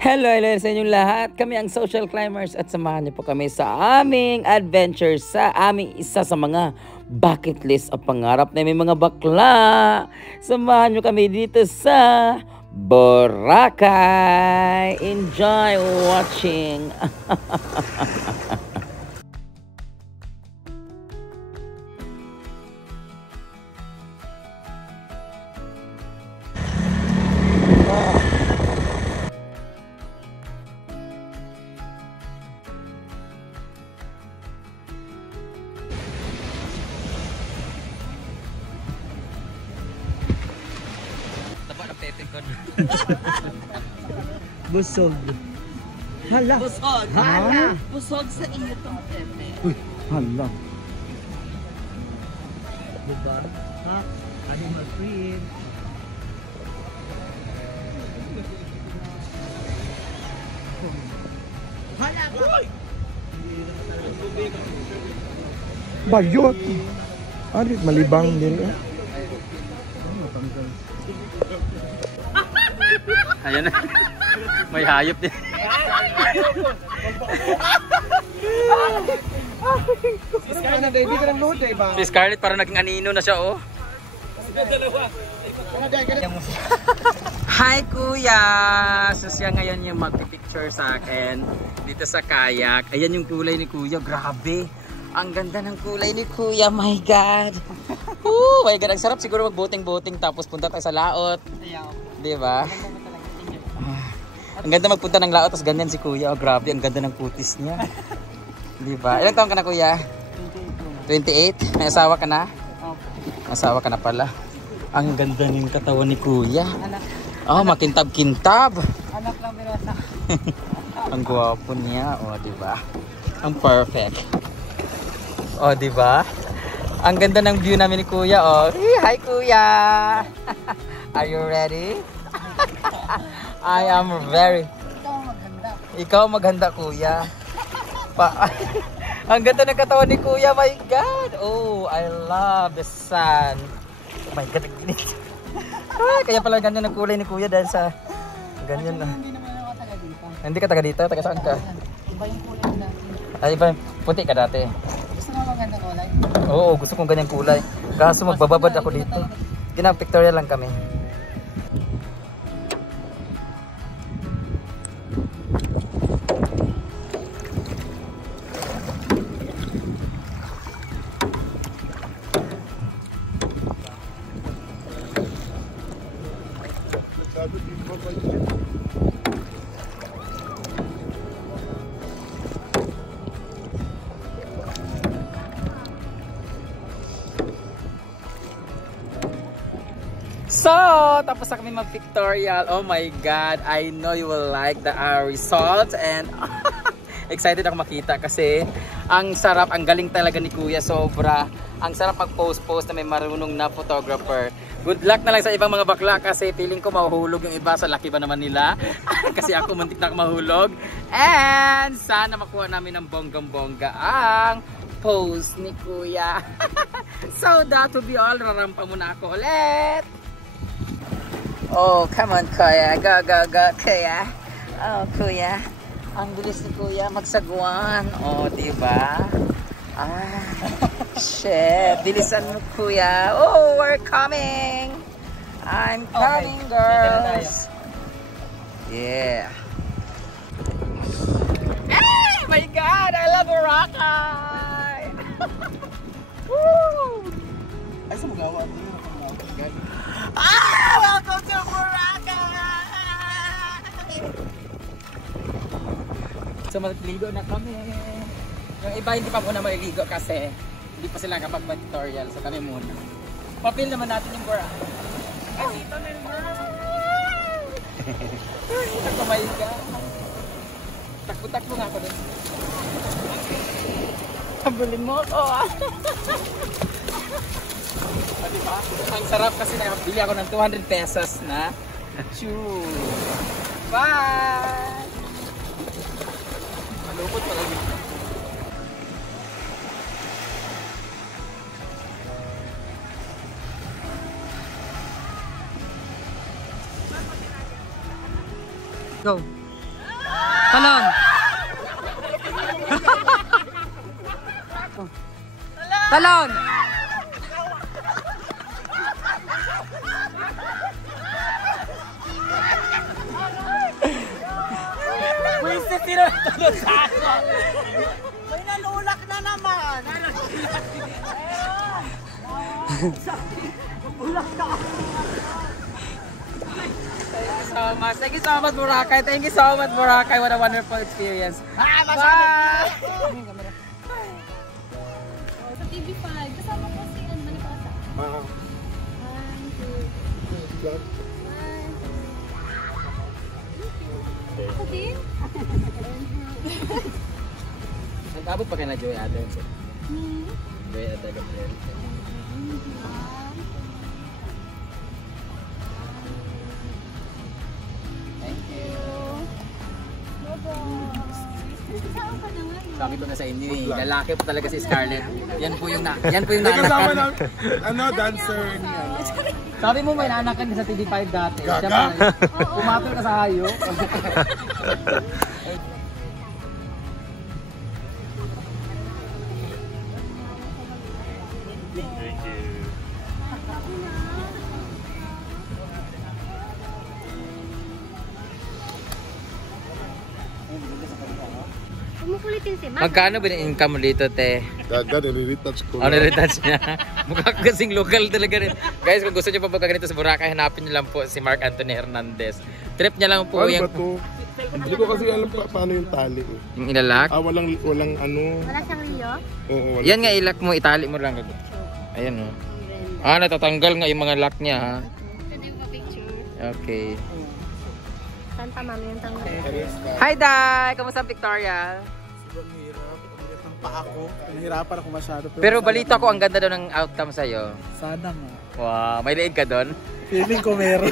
Hello sa inyong lahat. Kami ang Social Climbers at samahan niyo po kami sa aming adventure sa aming isa sa mga bucket list o pangarap na may mga bakla. Samahan niyo kami dito sa Boracay. Enjoy watching. Busog. Hala. Busog. Hala. Busog sa iyo tong pepe. Uy, hala. Diba? Ha? Animal print. Hala ka! Bayot. Ari malibang din. Ayan na. May hayop din. Si Scarlett parang naging anino na siya, oh. Hi kuya! So siya ngayon yung magpipicture sa akin dito sa kayak. Ayan yung kulay ni kuya. Grabe! Ang ganda ng kulay ni kuya. My God! Oh my God! Ang sarap siguro mag-boating-boating tapos punta tayo sa laot. Diba? Ang ganda magpunta ng laot tapos ganyan si kuya. Oh, grabe, ang ganda ng putis niya. Diba? Ilang taon ka na kuya? 28? May asawa ka na? May asawa ka na pala. Ang ganda ng katawan ni kuya. Oh, makintab-kintab. Anak lang binasa. Ang gwapo niya. Oh, diba? Ang perfect. Oh, diba? Ang ganda ng view namin ni kuya. Oh, hi kuya! Are you ready? I am very. Ikaw maganda. Ikaw maghanda kuya. Ang ganda ng katawan ni kuya. My God. Oh, I love the sun. Oh my God. Kaya pala ganyan ang kulay ni kuya dahil sa ganyan na. Hindi naman ako taga dito. Hindi ka taga dito? Taga saan ka? Iba yung kulay natin. Ay, iba. Puti ka dati. Gusto mo magandang kulay? Oo, gusto kong ganyang kulay. Kaso magbababad ako dito. Ginang-pictorial lang kami. So, tapos na kami mag-pictorial. Oh my God, I know you will like the result and excited ako makita kasi ang sarap, ang galing talaga ni kuya, sobra. Ang sarap mag-post-post na may marunong na photographer. Good luck na lang sa ibang mga bakla kasi feeling ko mahuhulog yung iba, sa laki ba naman nila. Kasi ako muntik na ako mahulog. And sana makuha namin ng bonggang-bongga ang pose ni kuya. So that will be all. Rarampa muna ako ulit. Oh, come on kuya. Go, go, go kuya. Oh kuya. Ang bilis ni kuya magsagwan. Oh, diba? Ah, shit. Bilisan mo kuya. Oh, we're coming. I'm coming, girls. Yeah. Hey, my God. I love Boracay. Woo! Ay, sa magawa. Ah, welcome to Boracay. So magligo na kami. Yung iba hindi pa muna maliligo kasi hindi pa sila kapag-tutorial. So kami muna. Papil naman natin yung Boracay. Ay, dito na naman. Oh my God. Takbo-takbo nga ako dun. Habulin mo ako. Diba? Ang sarap kasi nakabili ako ng 200 pesos na chew. Bye! Malupot pala dito. Go! Talon! Talon! Pwisit sila talon sa ako! May nanulak na naman. Thank you so much, Boracay. Thank you so much, Boracay. What a wonderful experience. Bye! Sa TV5, kasama ko si Ann Malipasa. 1, 2, 1. Ako din? Nag-abot pa kayo na Joy Adams? Joy Adams. Thank you. Saan ka na nga? Sabi ko na sa inyo eh, lalaki po talaga si Scarlett. Yan po yung Kasama naanakan. ng, dancer niya. Sabi mo may naanakan ka sa TV5 dati. Gaga. Siyempre, pumatol ka sa hayop. Kumukulitin si Mac. Magkano ba yung income mo dito, te? Gaga, nire-retouch ko. Ano retouch niya? Mukha kasing local talaga rin. Guys, kung gusto niyo pa ganito sa Boracay, hanapin niyo lang po si Mark Anthony Hernandez. Trip niya lang po Ano yung... ba to? Hindi ko kasi alam paano yung tali. Yung ilalak? Walang ano. Wala siyang Rio? Oo, wala. Yan nga ilak mo, itali mo lang. Ayan o. Natatanggal nga yung mga lock niya ha. Ito yung picture. Okay. Santa Mami yung tango. Hi, Day! Kamusta ang Victoria? Sobrang hirap. Ang paa ko. Nahirapan ako masyado. Pero balita ko ang ganda daw ng outcome sa'yo. Sana nga. Wow, may liig ka doon? Feeling ko meron.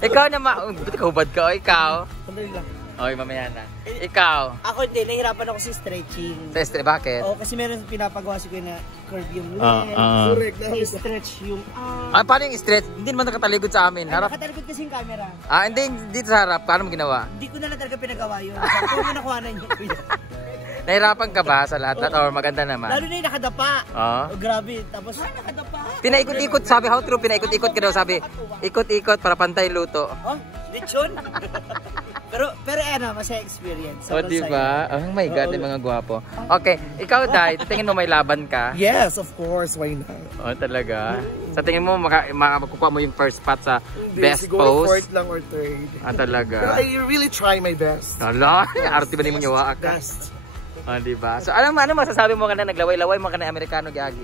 Ikaw naman, buti ka hubad ka o ikaw? Tuloy lang. Okay, mamaya na. Ikaw? Ako hindi, nahirapan ako sa stretching. Bakit? Oo, kasi meron pinapagawa si Kuya na curve yung Ah, leg. ah. Correct. I-stretch yung Paano yung stretch? Hindi naman nakataligod sa amin. Ay, Harap. nakatalikod kasi yung camera. Hindi, dito sa harap. Paano mo ginawa? Hindi ko na lang talaga pinagawa yun. Kung mo nakuha na yun, Kuya. Nahirapan ka ba sa lahat? Or maganda naman? Lalo na yung nakadapa. Oo. Oh, grabe. Tapos, nakadapa. Pinaikot-ikot, sabi how true, pinaikot-ikot ka daw, sabi. Ikot-ikot para pantay luto. Oh, lechon. pero ano, masaya experience. O, diba? Oh my God, yung mga gwapo. Okay, ikaw, Day, tingin mo may laban ka? Yes, of course. Why not? Oh, talaga? Sa tingin mo, makakukuha mo yung first spot sa best siguro pose? fourth lang or third. Talaga? But I really try my best. Hala, arte ba ni mo nyawa ka? Best. Diba? So, ano masasabi mo ka na naglaway-laway mo ka na Amerikano gyagi?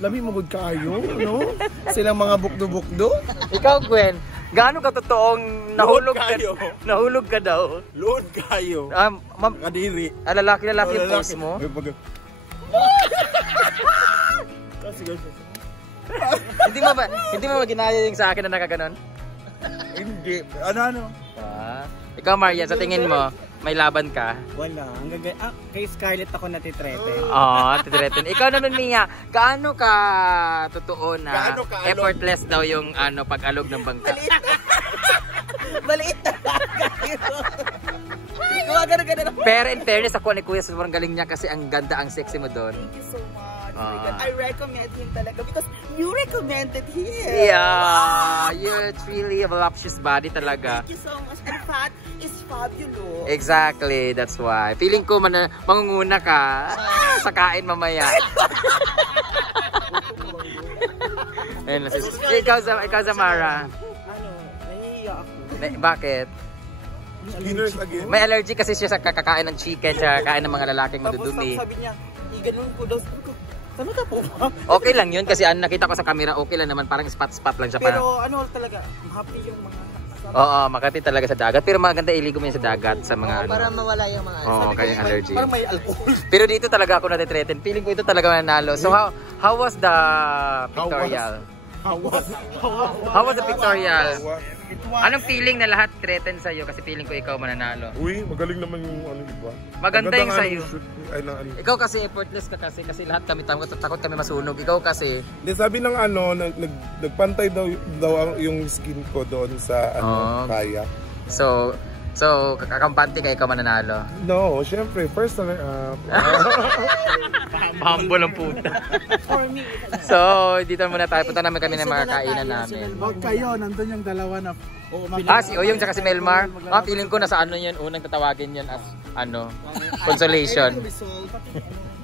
Labi mo good kayo, no? Silang mga bukdo-bukdo. Ikaw, Gwen, gaano ka totoong nahulog ka? Nahulog ka daw? Load kayo. Kadiri. Lalaki yung pose mo? Hindi mo ba ginaya yung sa akin na nakaganon? Hindi. Ano? Ikaw, Maria, sa tingin mo, may laban ka? Wala. Kay Scarlett ako natitrete. Titiretin. Ikaw naman, Mia, gaano ka totoo na effortless daw yung pag-alog ng bangka? Maliit na gumagano. Pero in fairness, ako ni Kuya, sobrang galing niya kasi ang ganda, ang sexy mo doon. Thank you so much. Oh my God. I recommend him talaga because you recommended him. Yeah, you're really a voluptuous body talaga. Thank you so much. And fat is fabulous. Exactly, that's why. Feeling ko mangunguna ka sa kain mamaya. Ayun, ikaw, Samara. Nahihiya ako. Bakit? Skinners again. May allergy kasi siya sa kakakain ng chicken, sa kakain ng mga lalaking madudumi. Tapos sabi niya, iganon ko daw. Ano ka po ba? Okay lang yun kasi nakita ko sa camera, okay lang naman, parang spot-spot lang siya. Pero ano talaga, happy yung mga... Oo, makati talaga sa dagat. Pero maganda iligo mo yun sa dagat sa mga Para mawala yung mga... Oo, kayang allergy. Parang may alcohol. Pero dito talaga ako natitreaten. Feeling ko ito talaga mananalo. So how was the pictorial? How was the pictorial? Anong feeling na lahat threaten sa'yo? Kasi feeling ko ikaw mananalo. Uy, magaling naman yung iba. Maganda yung sa'yo. Ano. Ikaw kasi effortless ka kasi lahat kami takot kami masunog. Ikaw kasi Hindi, sabi ng nagpantay daw yung skin ko doon sa kaya. So So, kakampante kayo ka mananalo. No, syempre, first runner-up. Humble ang puta. For me. So, dito muna tayo. Punta naman kami ng mga kainan namin. Huwag kayo, nandun yung dalawa na... Si Oyong tsaka si Melmar. Feeling ko nasa ano yun, unang tatawagin yun as, consolation.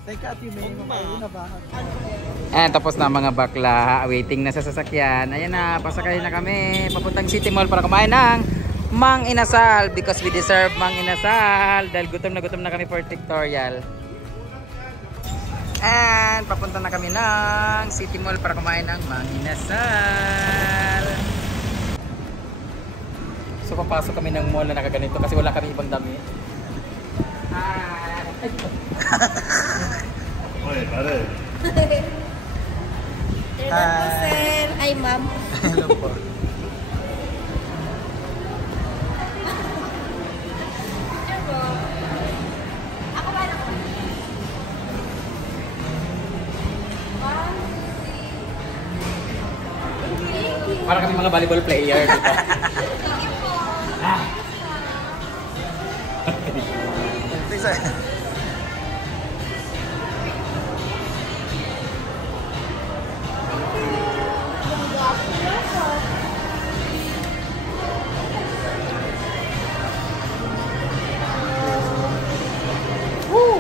Teka, Ate May, makain na ba? And tapos na mga bakla, waiting na sa sasakyan. Ayan na, pasakay na kami. Papuntang City Mall para kumain ng Mang Inasal because we deserve Mang Inasal. Dahil gutom na kami for pictorial. And papunta na kami ng City Mall para kumain ng Mang Inasal. So papasok kami ng mall na nakaganito kasi wala kami ibang damit. Oy, pare. Hello po, sir. Ay, ma'am. Hello po. Para kami mga volleyball player dito.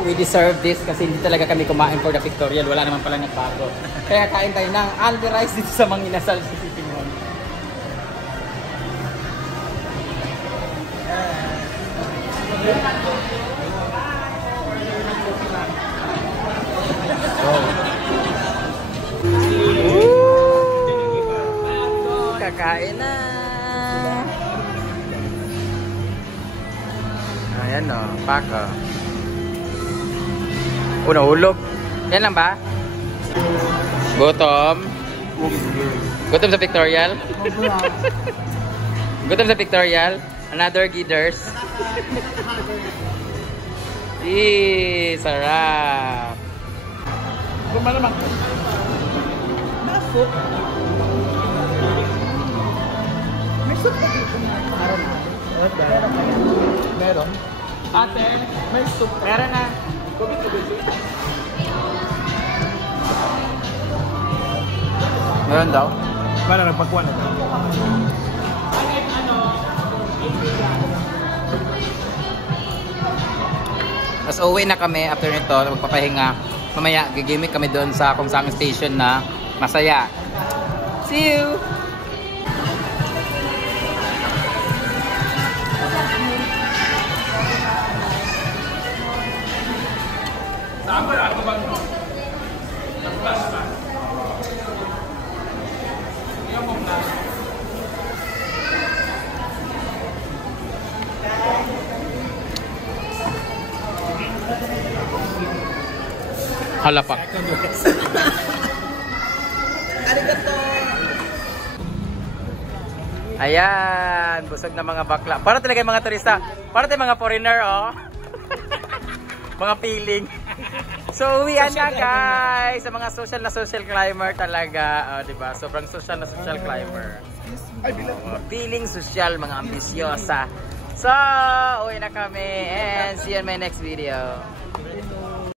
We deserve this kasi hindi talaga kami kumain for the pictorial. Wala naman pala nagbago. Kaya kain tayo ng Aldi Rice dito sa Mang Inasal sa City Mall. Kakain na. Ayan o, pako. Hulog. Yan lang ba? Gutom. Gutom sa pictorial. Gutom sa pictorial. Another Gidders. Sarap. Kumpa naman. Masuk. May soup pa dito na. Meron. Ate, may soup. Meron na. Meron daw? Para nagpagkuhan na. Tapos uwi na kami after nito, magpapahinga. Mamaya gigimik kami doon sa kung saan station na masaya. See you! Halapak. Arigato. Ayan, busog na mga bakla. Para talaga yung mga turista. Para tayo mga foreigner, oh. Mga feeling. So, uwian na guys. Sa mga social climber talaga. Oh, diba? Sobrang social climber. Feeling social, mga ambisyosa. So, uwi na kami. And see you in my next video.